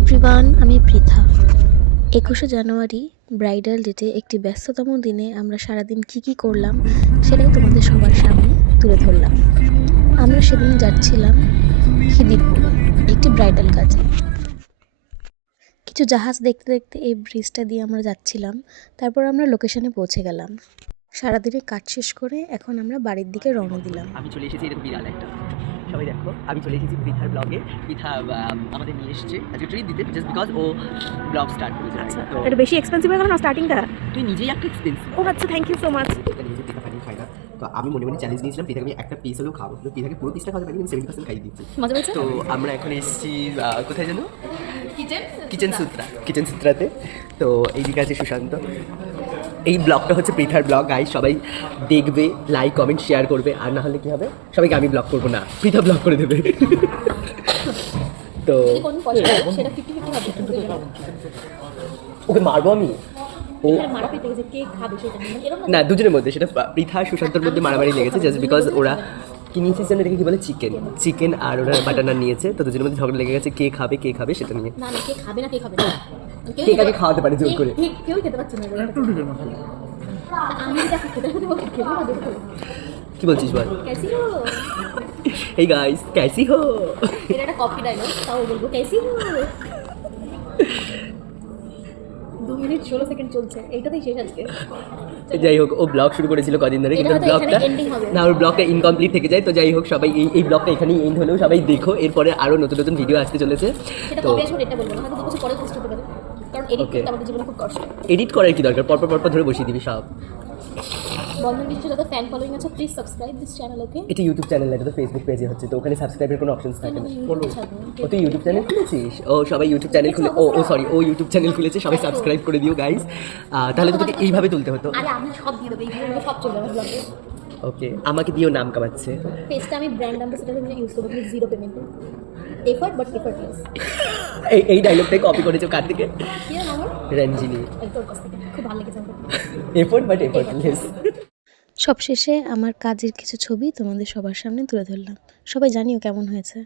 Everyone, আমি পৃথা। ২১শে জানুয়ারি bridal ডেটে একটি ব্যস্ততম দিনে আমরা সারাদিন কি করলাম সেটাই তোমাদের সবার সামনে তুলে ধরলাম। আমরা সেদিন যাচ্ছিলাম খিদিরপুরে একটি ব্রাইডাল কাজে। কিছু জাহাজ দেখতে দেখতে এই ব্রিজটা দিয়ে আমরা যাচ্ছিলাম। তারপর আমরা লোকেশনে পৌঁছে গেলাম। সারাদিনের কাজ শেষ করে এখন আমরা বাড়ির দিকে রওনা দিলাম। আমি চলে এসেছি এরকম বিরাট একটা, সবাই দেখো আমি চলে এসেছি পৃথার ব্লগে। পৃথা আমাদের নিয়ে এসেছে আজকে ট্রিট দিতে, জাস্ট বিকজ ও ব্লগ স্টার্ট করেছে। আচ্ছা, তো এটা বেশি এক্সপেন্সিভ হয়ে গেল না স্টার্টিংটা? তুই নিজেই একটা এক্সপেন্সিভ। ও আচ্ছা, থ্যাংক ইউ সো মাচ। এটা নিজে পৃথা পানি খাই না, তো আমি মনে মনে চ্যালেঞ্জ নিয়েছিলাম পৃথাকে আমি একটা পিস হলেও খাবো। তো পৃথাকে পুরো পিসটা খাওয়াতে পারি, কিন্তু 70% খাইয়ে দিচ্ছি। মজা পেয়েছো? তো আমরা এখন এসেছি কোথায় যেন, কিচেন সূত্রাতে। তো এইদিকে আছে সুশান্ত। এই ব্লগটা হচ্ছে পৃথার ব্লগ, গাইস সবাই দেখবে, লাইক কমেন্ট শেয়ার করবে। আর না হলে কি হবে, সবাইকে আমি ব্লগ করবো না, পৃথা ব্লগ করে দেবে। তো ওকে মারবো আমি, ও না, দুজনের মধ্যে, সেটা পৃথা আর সুশান্তর মধ্যে মারামারি লেগেছে, জাস্ট বিকজ ওরা কি নিয়েছে যেন, এটাকে কি বলে, চিকেন আর ওরা বাটার নান নিয়েছে। তো দুজনের মধ্যে ঝগড়া লেগে গেছে কে খাবে সেটা নিয়ে। কে কাকে খাওয়াতে পারে জোর করে। কি বলছিস বল? এই গাইস कैसी हो? এটা একটা কপি ডায়লগ, তাও বলবো कैसी हो। 2 মিনিট 16 সেকেন্ড চলছে, এইটাতেই শেষ আজকে। যাই হোক, ও ব্লগ শুরু করেছিল কদিন ধরে, কিন্তু ব্লগটা না, ওর ব্লগটা ইনকমপ্লিট থেকে যায়। তো যাই হোক, সবাই এই ব্লগটা এখানেই এন্ড হলেও সবাই দেখো, এরপরে আরও নতুন নতুন ভিডিও আসতে চলেছে। তো এটা বলবো না, হয়তো 2 বছর পরে পোস্ট হতে পারে, কারণ এডিট করতে আমাদের জীবনে খুব কষ্ট। এডিট করার কি দরকার, পরপর ধরে বসিয়ে দিবি সব। বন্ধন বিশ্বে যত ফ্যান ফলোইং আছে, প্লিজ সাবস্ক্রাইব দিস চ্যানেল। ওকে, এটা ইউটিউব চ্যানেল, এটা তো ফেসবুক পেজে হচ্ছে, তো ওখানে সাবস্ক্রাইবের কোনো অপশনস থাকে না। ও তুই ইউটিউব চ্যানেল খুলেছিস? ও সবাই ইউটিউব চ্যানেল খুলে, ও সরি, ও ইউটিউব চ্যানেল খুলেছে, সবাই সাবস্ক্রাইব করে দিও গাইস। তাহলে তো তোকে এইভাবে তুলতে হতো। আরে আমি সব দিয়ে দেবো, এইভাবে সব চলবে আমার ব্লগে। ওকে, আমাকে দিও, নাম কামাচ্ছে। পেজটা আমি ব্র্যান্ড অ্যাম্বাসেডর হিসেবে ইউজ করবো, প্লিজ, 0 পেমেন্ট, এফর্ট বাট এফর্টলেস। এই ডায়লগটাই কপি করেছো কার থেকে? কি নাম আমার? রঞ্জিনী। তোর কাছ থেকে খুব ভালো লেগেছে আমার। Effort but effortless. সবশেষে আমার কাজের কিছু ছবি তোমাদের সবার সামনে তুলে ধরলাম। সবাই জানিও কেমন হয়েছে।